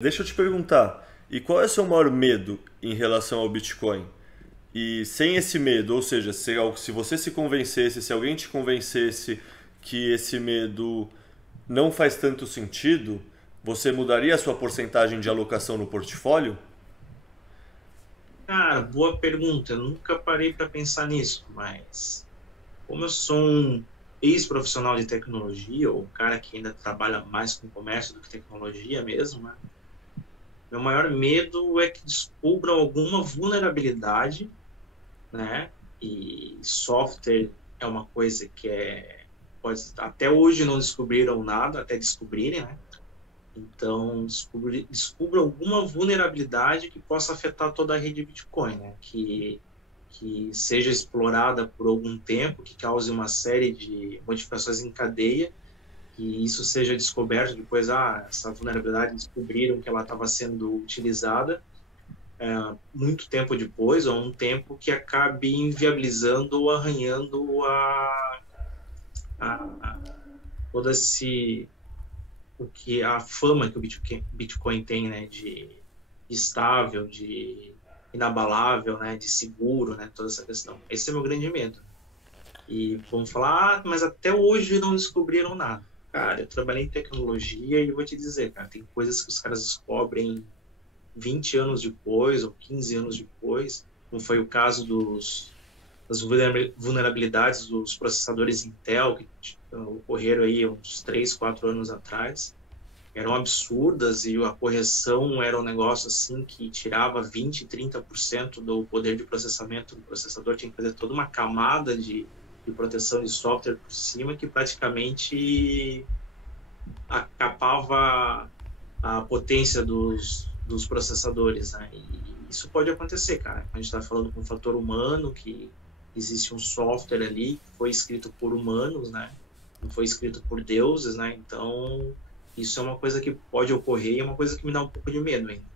Deixa eu te perguntar, e qual é o seu maior medo em relação ao Bitcoin? E sem esse medo, ou seja, se você se convencesse, se alguém te convencesse que esse medo não faz tanto sentido, você mudaria a sua porcentagem de alocação no portfólio? Cara, boa pergunta. Eu nunca parei para pensar nisso, mas como eu sou um ex-profissional de tecnologia, ou um cara que ainda trabalha mais com comércio do que tecnologia mesmo, né? Meu maior medo é que descubram alguma vulnerabilidade, né? E software é uma coisa que até hoje não descobriram nada, até descobrirem, né? Então, descubra alguma vulnerabilidade que possa afetar toda a rede Bitcoin, né? Que seja explorada por algum tempo, que cause uma série de modificações em cadeia, que isso seja descoberto depois, essa vulnerabilidade descobriram que ela estava sendo utilizada muito tempo depois, ou um tempo que acabe inviabilizando ou arranhando a todo esse o que a fama que o Bitcoin tem, né, de estável, de inabalável, né, de seguro, né, toda essa questão. Esse é o meu grande medo. E vamos falar, mas até hoje não descobriram nada. Cara, eu trabalhei em tecnologia e eu vou te dizer, cara, tem coisas que os caras descobrem 20 anos depois ou 15 anos depois, como foi o caso das vulnerabilidades dos processadores Intel, que ocorreram aí uns 3, 4 anos atrás, eram absurdas e a correção era um negócio assim que tirava 20, 30% do poder de processamento do processador, tinha que fazer toda uma camada de proteção de software por cima que praticamente acapava a potência dos processadores, né? E isso pode acontecer, cara. A gente está falando com um fator humano, que existe um software ali que foi escrito por humanos, né? Não foi escrito por deuses, né? Então, isso é uma coisa que pode ocorrer e é uma coisa que me dá um pouco de medo ainda.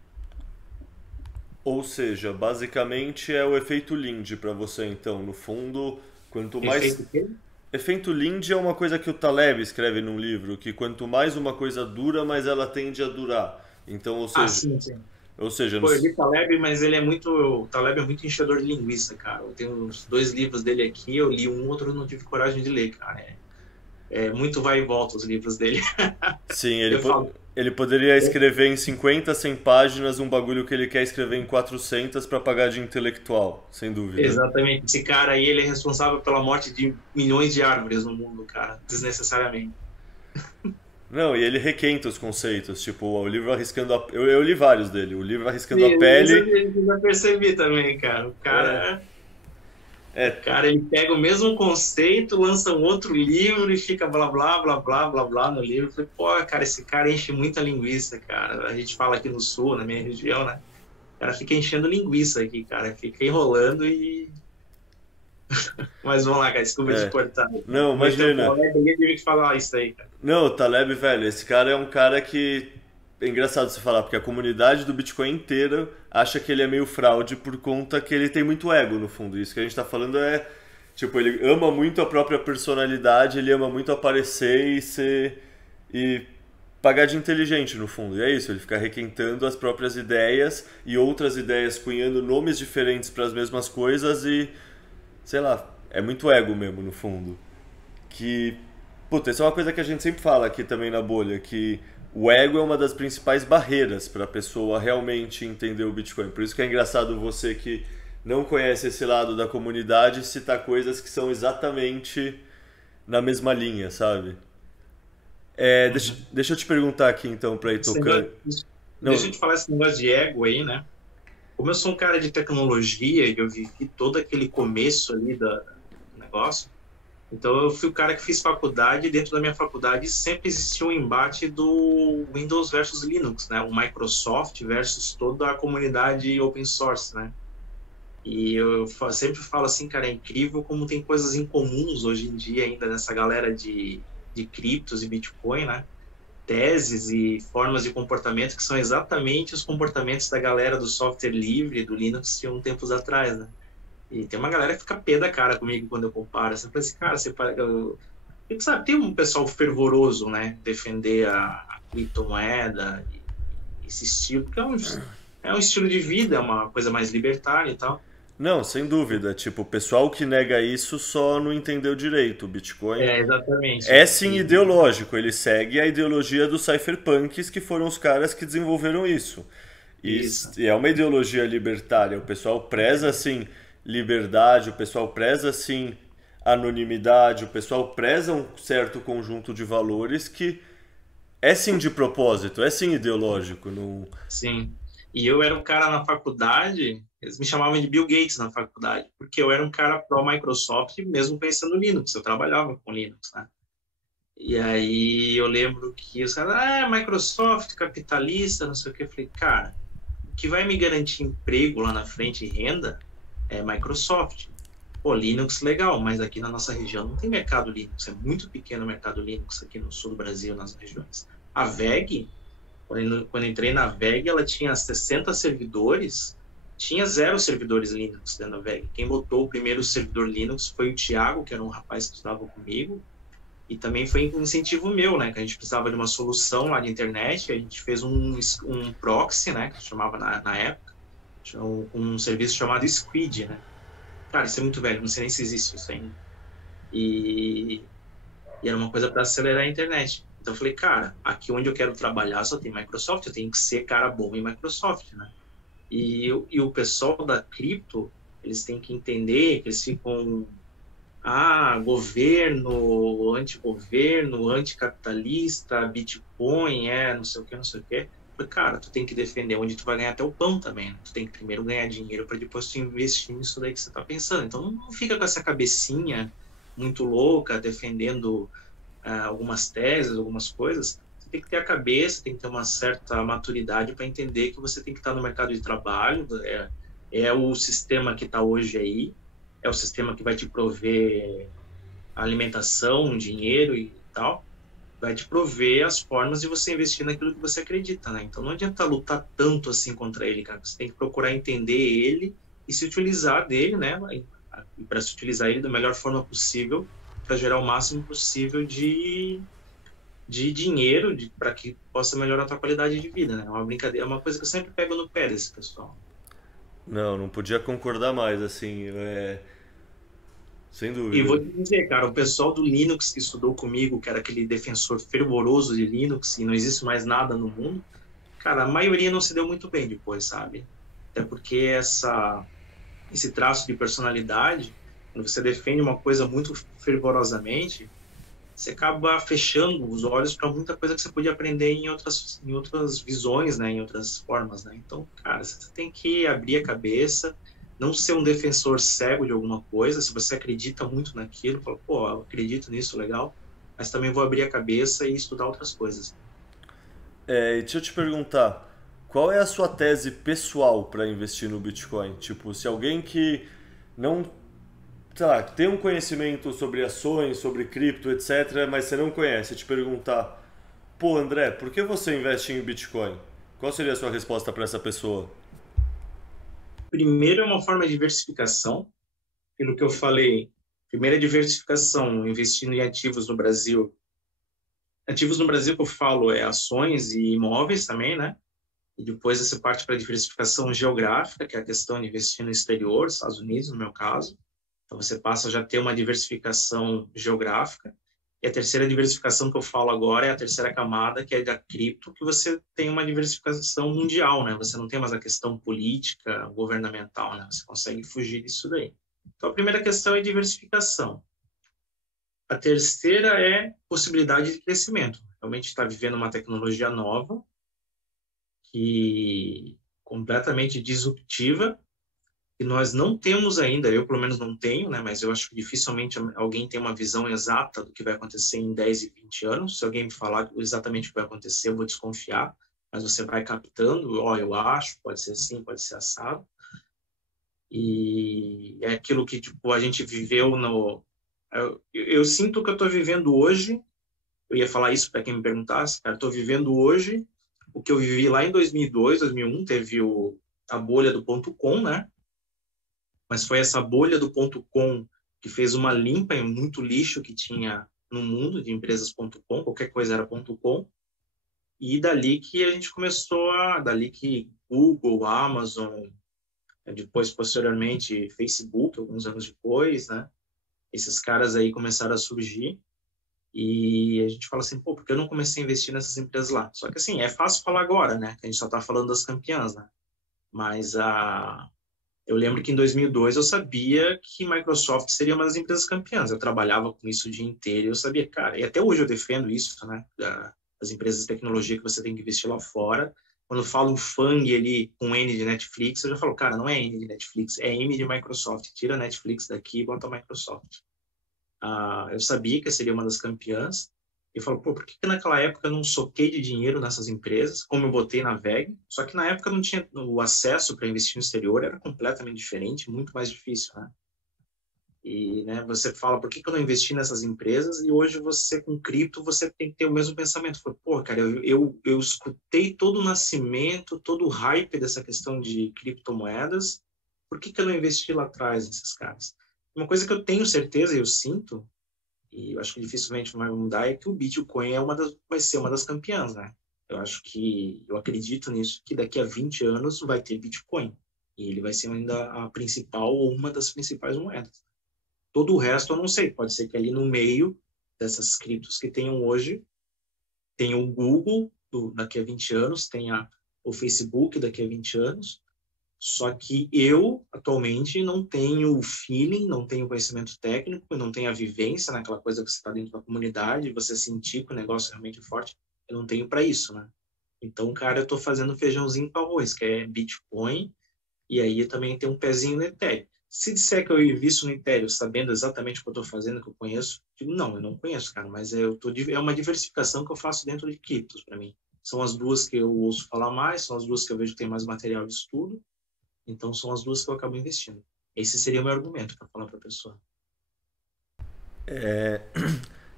Ou seja, basicamente é o efeito Linde para você, então, no fundo, quanto Efeito mais. o quê? Efeito Linde é uma coisa que o Taleb escreve num livro, que quanto mais uma coisa dura, mais ela tende a durar. Então, Ah, sim, sim. ou seja, Pô, eu li Taleb, mas ele é muito. O Taleb é muito enchedor de linguiça, cara. Eu tenho uns dois livros dele aqui, eu li um, outro eu não tive coragem de ler, cara. É muito vai e volta os livros dele. sim, Eu falo, ele poderia escrever em 50, 100 páginas um bagulho que ele quer escrever em 400 para pagar de intelectual, sem dúvida. exatamente, esse cara aí, ele é responsável pela morte de milhões de árvores no mundo, cara, desnecessariamente. Não, e ele requenta os conceitos, tipo, o livro Arriscando a... eu li vários dele, o livro Arriscando a Isso Pele, eu já percebi também, cara. é, O é, cara, ele pega o mesmo conceito, lança um outro livro e fica blá, blá, blá, blá, blá, blá no livro. Eu falei, pô, cara, esse cara enche muita linguiça, cara. A gente fala aqui no sul, na minha região, né? O cara fica enchendo linguiça aqui, cara. Fica enrolando e... Mas vamos lá, cara, desculpa te é. cortar. Não, Cometeu um imagina. colega e eu tive que falar isso aí, cara. Não, o Taleb, velho, esse cara é um cara que é engraçado você falar, porque a comunidade do Bitcoin inteira acha que ele é meio fraude por conta que ele tem muito ego, no fundo. Isso que a gente tá falando é, tipo, ele ama muito a própria personalidade, ele ama muito aparecer e ser e pagar de inteligente, no fundo. E é isso, ele fica requentando as próprias ideias e outras ideias, cunhando nomes diferentes para as mesmas coisas e, sei lá, é muito ego mesmo, no fundo. Que, puta, isso é uma coisa que a gente sempre fala aqui também na bolha, que o ego é uma das principais barreiras para a pessoa realmente entender o Bitcoin. Por isso que é engraçado você que não conhece esse lado da comunidade citar coisas que são exatamente na mesma linha, sabe? Uhum. Deixa eu te perguntar aqui então para ir Esse tocando. negócio- Deixa eu Não, te falar esse negócio de ego aí, né? Como eu sou um cara de tecnologia e eu vivi todo aquele começo ali do negócio, então eu fui o cara que fiz faculdade e dentro da minha faculdade sempre existiu um embate do Windows versus Linux, né? O Microsoft versus toda a comunidade open source, né? E eu sempre falo assim, cara, é incrível como tem coisas incomuns hoje em dia ainda nessa galera de criptos e Bitcoin, né? Teses e formas de comportamento que são exatamente os comportamentos da galera do software livre, do Linux, tinha um tempos atrás, né? E tem uma galera que fica pé da cara comigo quando eu comparo. Você fala assim, cara, sabe, tem um pessoal fervoroso, né? Defender a criptomoeda esse estilo, porque é um estilo de vida, é uma coisa mais libertária e tal. Não, sem dúvida. Tipo, o pessoal que nega isso só não entendeu direito. O Bitcoin É, exatamente. é sim E ideológico, ele segue a ideologia dos cypherpunks, que foram os caras que desenvolveram isso. isso. E é uma ideologia libertária. O pessoal preza, assim, liberdade, o pessoal preza, assim, anonimidade, o pessoal preza um certo conjunto de valores que é sim de propósito, é sim ideológico. Não... Sim. E eu era um cara na faculdade, eles me chamavam de Bill Gates na faculdade, porque eu era um cara pró-Microsoft, mesmo conhecendo Linux, eu trabalhava com Linux, né? E aí eu lembro que os caras, Microsoft, capitalista, não sei o que. Eu falei, cara, o que vai me garantir emprego lá na frente e renda é Microsoft. Pô, Linux legal, mas aqui na nossa região não tem mercado Linux, é muito pequeno o mercado Linux aqui no sul do Brasil, nas regiões. A VEG, quando eu entrei na VEG, ela tinha 60 servidores, tinha 0 servidores Linux dentro da VEG. Quem botou o primeiro servidor Linux foi o Thiago, que era um rapaz que estudava comigo, e também foi um incentivo meu, né? Que a gente precisava de uma solução lá de internet, a gente fez um proxy, né? Que chamava na época, um serviço chamado Squid, né? Cara, isso é muito velho, não sei nem se existe isso ainda. E, e era uma coisa para acelerar a internet. Então eu falei, cara, aqui onde eu quero trabalhar só tem Microsoft, eu tenho que ser cara bom em Microsoft, né? E o pessoal da cripto, eles têm que entender que eles ficam, governo, antigoverno, anticapitalista, Bitcoin, não sei o que, não sei o que. Falei, cara, tu tem que defender onde tu vai ganhar teu pão também, né? Tu tem que primeiro ganhar dinheiro para depois tu investir nisso daí que você tá pensando. Então não fica com essa cabecinha muito louca defendendo algumas teses, algumas coisas. Você tem que ter a cabeça, tem que ter uma certa maturidade para entender que você tem que estar no mercado de trabalho, é o sistema que está hoje aí, é o sistema que vai te prover alimentação, dinheiro e tal, vai te prover as formas de você investir naquilo que você acredita, né? Então não adianta lutar tanto assim contra ele, cara. Você tem que procurar entender ele e se utilizar dele, né? E para se utilizar ele da melhor forma possível para gerar o máximo possível de dinheiro para que possa melhorar a tua qualidade de vida, né? É uma brincadeira, é uma coisa que eu sempre pego no pé desse pessoal. Não, não podia concordar mais, assim, sem E dúvida. vou te dizer, cara, o pessoal do Linux que estudou comigo, que era aquele defensor fervoroso de Linux e não existe mais nada no mundo, cara, a maioria não se deu muito bem depois, sabe? Até porque esse traço de personalidade, quando você defende uma coisa muito fervorosamente, você acaba fechando os olhos para muita coisa que você podia aprender em outras visões, né, em outras formas, né? Então, cara, você tem que abrir a cabeça, não ser um defensor cego de alguma coisa. Se você acredita muito naquilo, fala, pô, eu acredito nisso, legal, mas também vou abrir a cabeça e estudar outras coisas. E deixa eu te perguntar, qual é a sua tese pessoal para investir no Bitcoin? Tipo, se alguém que não, sei lá, tem um conhecimento sobre ações, sobre cripto, etc., mas você não conhece, te perguntar, pô, André, por que você investe em Bitcoin? Qual seria a sua resposta para essa pessoa? Primeiro é uma forma de diversificação, pelo que eu falei. Primeira diversificação, investindo em ativos no Brasil. Ativos no Brasil que eu falo é ações e imóveis também, né? E depois você parte para a diversificação geográfica, que é a questão de investir no exterior, Estados Unidos, no meu caso. Então você passa a já ter uma diversificação geográfica. E a terceira diversificação que eu falo agora é a terceira camada, que é da cripto, que você tem uma diversificação mundial, né? Você não tem mais a questão política, governamental, né? Você consegue fugir disso daí. Então a primeira questão é diversificação. A terceira é possibilidade de crescimento. Realmente está vivendo uma tecnologia nova, que completamente disruptiva, que nós não temos ainda, eu pelo menos não tenho, né, mas eu acho que dificilmente alguém tem uma visão exata do que vai acontecer em 10 e 20 anos. Se alguém me falar exatamente o que vai acontecer, eu vou desconfiar, mas você vai captando, eu acho, pode ser assim, pode ser assado. E é aquilo que tipo, a gente viveu no... Eu sinto que eu estou vivendo hoje, eu ia falar isso para quem me perguntasse, cara, estou vivendo hoje o que eu vivi lá em 2002, 2001, teve a bolha do ponto .com, né? Mas foi essa bolha do ponto .com que fez uma limpa em muito lixo que tinha no mundo de empresas ponto .com, qualquer coisa era ponto .com, E dali que a gente dali que Google, Amazon, depois, posteriormente, Facebook, alguns anos depois, né? Esses caras aí começaram a surgir e a gente fala assim, pô, por que eu não comecei a investir nessas empresas lá? Só que assim, é fácil falar agora, né? Que a gente só tá falando das campeãs, né? Mas eu lembro que em 2002 eu sabia que Microsoft seria uma das empresas campeãs. Eu trabalhava com isso o dia inteiro e eu sabia, cara, e até hoje eu defendo isso, né? Das empresas de tecnologia que você tem que investir lá fora. Quando eu falo FANG ali com N de Netflix, eu já falo, cara, não é N de Netflix, é M de Microsoft. Tira a Netflix daqui e bota a Microsoft. Eu sabia que seria uma das campeãs. E eu falo, pô, por que naquela época eu não soquei de dinheiro nessas empresas, como eu botei na VEG? Só que na época não tinha o acesso para investir no exterior, era completamente diferente, muito mais difícil, né? E, né, você fala, por que eu não investi nessas empresas? E hoje você, com cripto, você tem que ter o mesmo pensamento. Fala, pô, cara, eu escutei todo o nascimento, todo o hype dessa questão de criptomoedas, por que eu não investi lá atrás nesses caras? Uma coisa que eu tenho certeza, eu sinto, e eu acho que dificilmente vai mudar, é que o Bitcoin vai ser uma das campeãs, né? Eu acredito nisso, que daqui a 20 anos vai ter Bitcoin. E ele vai ser ainda a principal ou uma das principais moedas. Todo o resto eu não sei. Pode ser que ali no meio dessas criptos que tenham hoje, tenha o Google daqui a 20 anos, tenha o Facebook daqui a 20 anos. Só que eu, atualmente, não tenho o feeling, não tenho conhecimento técnico, não tenho a vivência naquela coisa que você está dentro da comunidade, você sentir que o negócio é realmente forte. Eu não tenho para isso, né? Então, cara, eu estou fazendo feijãozinho com arroz, que é Bitcoin, e aí eu também tenho um pezinho no Ethereum. Se disser que eu invisto no Ethereum sabendo exatamente o que eu estou fazendo, que eu conheço, digo, não, eu não conheço, cara, mas é uma diversificação que eu faço dentro de criptos, para mim. São as duas que eu ouço falar mais, são as duas que eu vejo que tem mais material de estudo, então, são as duas que eu acabo investindo. Esse seria o meu argumento para falar para a pessoa.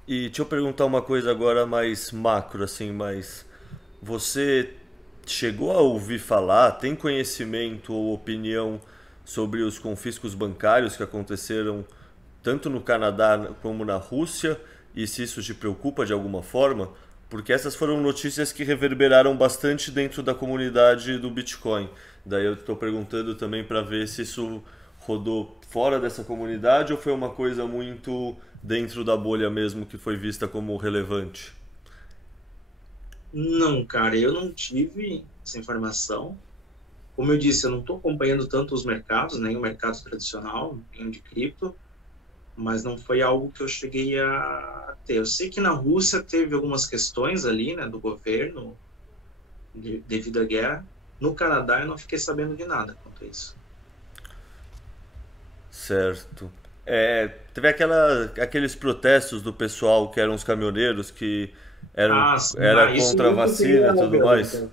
E deixa eu perguntar uma coisa agora mais macro, assim, mas você chegou a ouvir falar, tem conhecimento ou opinião sobre os confiscos bancários que aconteceram tanto no Canadá como na Rússia e se isso te preocupa de alguma forma? Porque essas foram notícias que reverberaram bastante dentro da comunidade do Bitcoin. Daí eu estou perguntando também para ver se isso rodou fora dessa comunidade ou foi uma coisa muito dentro da bolha mesmo que foi vista como relevante. Não, cara, eu não tive essa informação. Como eu disse, eu não estou acompanhando tanto os mercados, nem o mercado tradicional, nem o de cripto, mas não foi algo que eu cheguei a ter. Eu sei que na Rússia teve algumas questões ali, né, do governo, devido à guerra. No Canadá eu não fiquei sabendo de nada quanto a isso. Certo. Teve aqueles protestos do pessoal que eram os caminhoneiros que Sim, era isso contra a eu queria vacina e tudo ver. mais.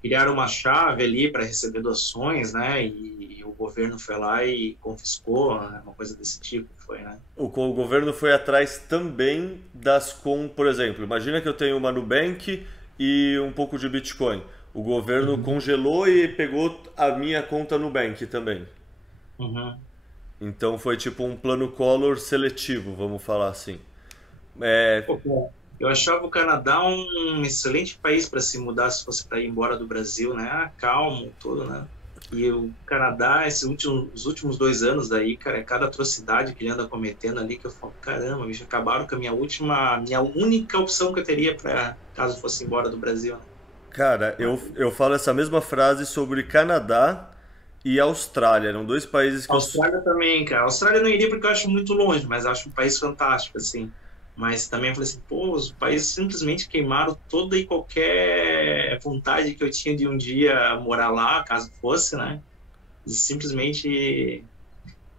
Criaram uma chave ali para receber doações, né? E o governo foi lá e confiscou, né? Uma coisa desse tipo, foi, né? O governo foi atrás também por exemplo, imagina que eu tenho uma Nubank e um pouco de Bitcoin. O governo Uhum. congelou e pegou a minha conta Nubank também. Uhum. Então foi tipo um plano Collor seletivo, vamos falar assim. É, Pô, eu achava o Canadá um excelente país para se mudar se fosse para ir embora do Brasil, né? Calmo, tudo, né? E o Canadá, os últimos 2 anos daí, cara, é cada atrocidade que ele anda cometendo ali que eu falo, caramba, bicho, acabaram com a minha única opção que eu teria para caso fosse embora do Brasil, né? cara, eu falo essa mesma frase sobre Canadá e Austrália. Eram dois países que A eu. Austrália também, cara. A Austrália eu não iria porque eu acho muito longe, mas acho um país fantástico, assim. Mas também eu falei assim, pô, os países simplesmente queimaram toda e qualquer vontade que eu tinha de um dia morar lá, caso fosse, né? Simplesmente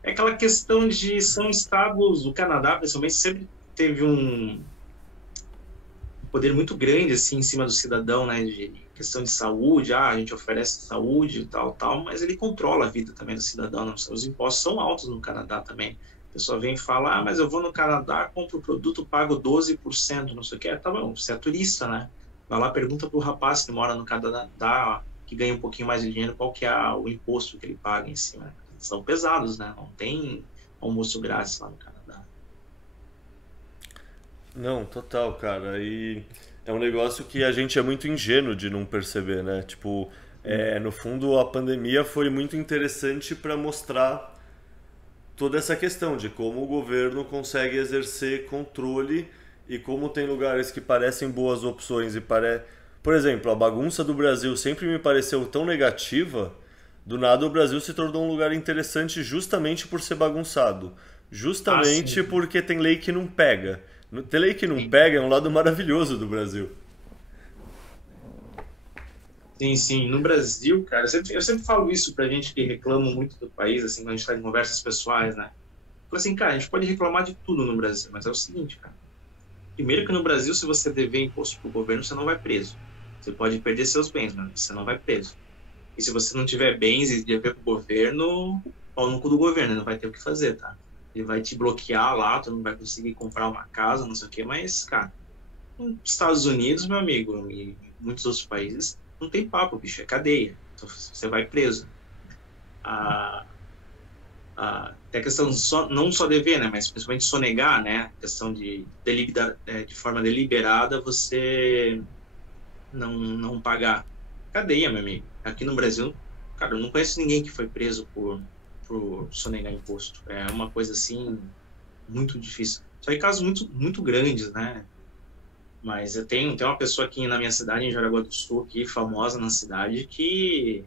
é aquela questão de são estados, o Canadá, principalmente, sempre teve um poder muito grande assim em cima do cidadão, né, de questão de saúde, a gente oferece saúde e tal, tal, mas ele controla a vida também do cidadão, não? Os impostos são altos no Canadá também. A pessoa vem e fala, mas eu vou no Canadá, compro o produto, pago 12%, não sei o que, tá bom, você é turista, né? Vai lá, pergunta pro rapaz que mora no Canadá, que ganha um pouquinho mais de dinheiro, qual que é o imposto que ele paga em cima. São pesados, né? Não tem almoço grátis lá no Canadá. Não, total, cara. é um negócio que a gente é muito ingênuo de não perceber, né? Tipo, no fundo, a pandemia foi muito interessante para mostrar toda essa questão de como o governo consegue exercer controle e como tem lugares que parecem boas opções e Por exemplo, a bagunça do Brasil sempre me pareceu tão negativa, do nada o Brasil se tornou um lugar interessante justamente por ser bagunçado. Ah, Justamente sim. porque tem lei que não pega. Ter lei que não pega é um lado maravilhoso do Brasil. Sim, sim. No Brasil, cara, eu sempre falo isso pra gente que reclama muito do país, assim, quando a gente tá em conversas pessoais, né? Falo assim, cara, a gente pode reclamar de tudo no Brasil, mas é o seguinte, cara. Primeiro que no Brasil, se você dever imposto pro governo, você não vai preso. Você pode perder seus bens, mas você não vai preso. E se você não tiver bens e dever pro governo, pau no cu do governo, ele não vai ter o que fazer, tá? Ele vai te bloquear lá, tu não vai conseguir comprar uma casa, não sei o quê, mas, cara, nos Estados Unidos, meu amigo, e muitos outros países, não tem papo, bicho, é cadeia. Então, você vai preso. A, Tem a questão de não só dever, né, mas principalmente sonegar, né, a questão de forma deliberada você não pagar. Cadeia, meu amigo. Aqui no Brasil, cara, eu não conheço ninguém que foi preso por sonegar imposto. É uma coisa assim muito difícil. Só em casos muito, muito grandes, né? Mas tem uma pessoa aqui na minha cidade, em Jaraguá do Sul, aqui, famosa na cidade, que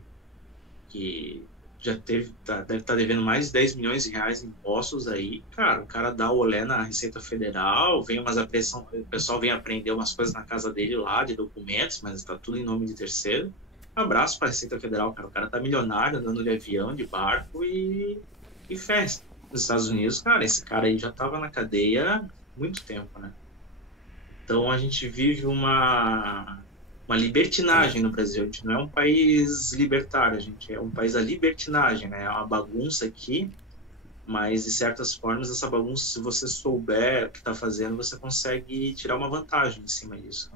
já deve estar devendo mais de 10 milhões de reais em impostos aí. Cara, o cara dá o olé na Receita Federal, vem umas apreensão, o pessoal vem apreender umas coisas na casa dele lá, de documentos, mas está tudo em nome de terceiro. Abraço para a Receita Federal, cara. O cara tá milionário, andando de avião, de barco e festa. Nos Estados Unidos, cara, esse cara aí já estava na cadeia há muito tempo, né? Então a gente vive uma libertinagem no Brasil. A gente não é um país libertário, a gente é um país da libertinagem, né? É uma bagunça aqui, mas de certas formas essa bagunça, se você souber o que está fazendo, você consegue tirar uma vantagem em cima disso.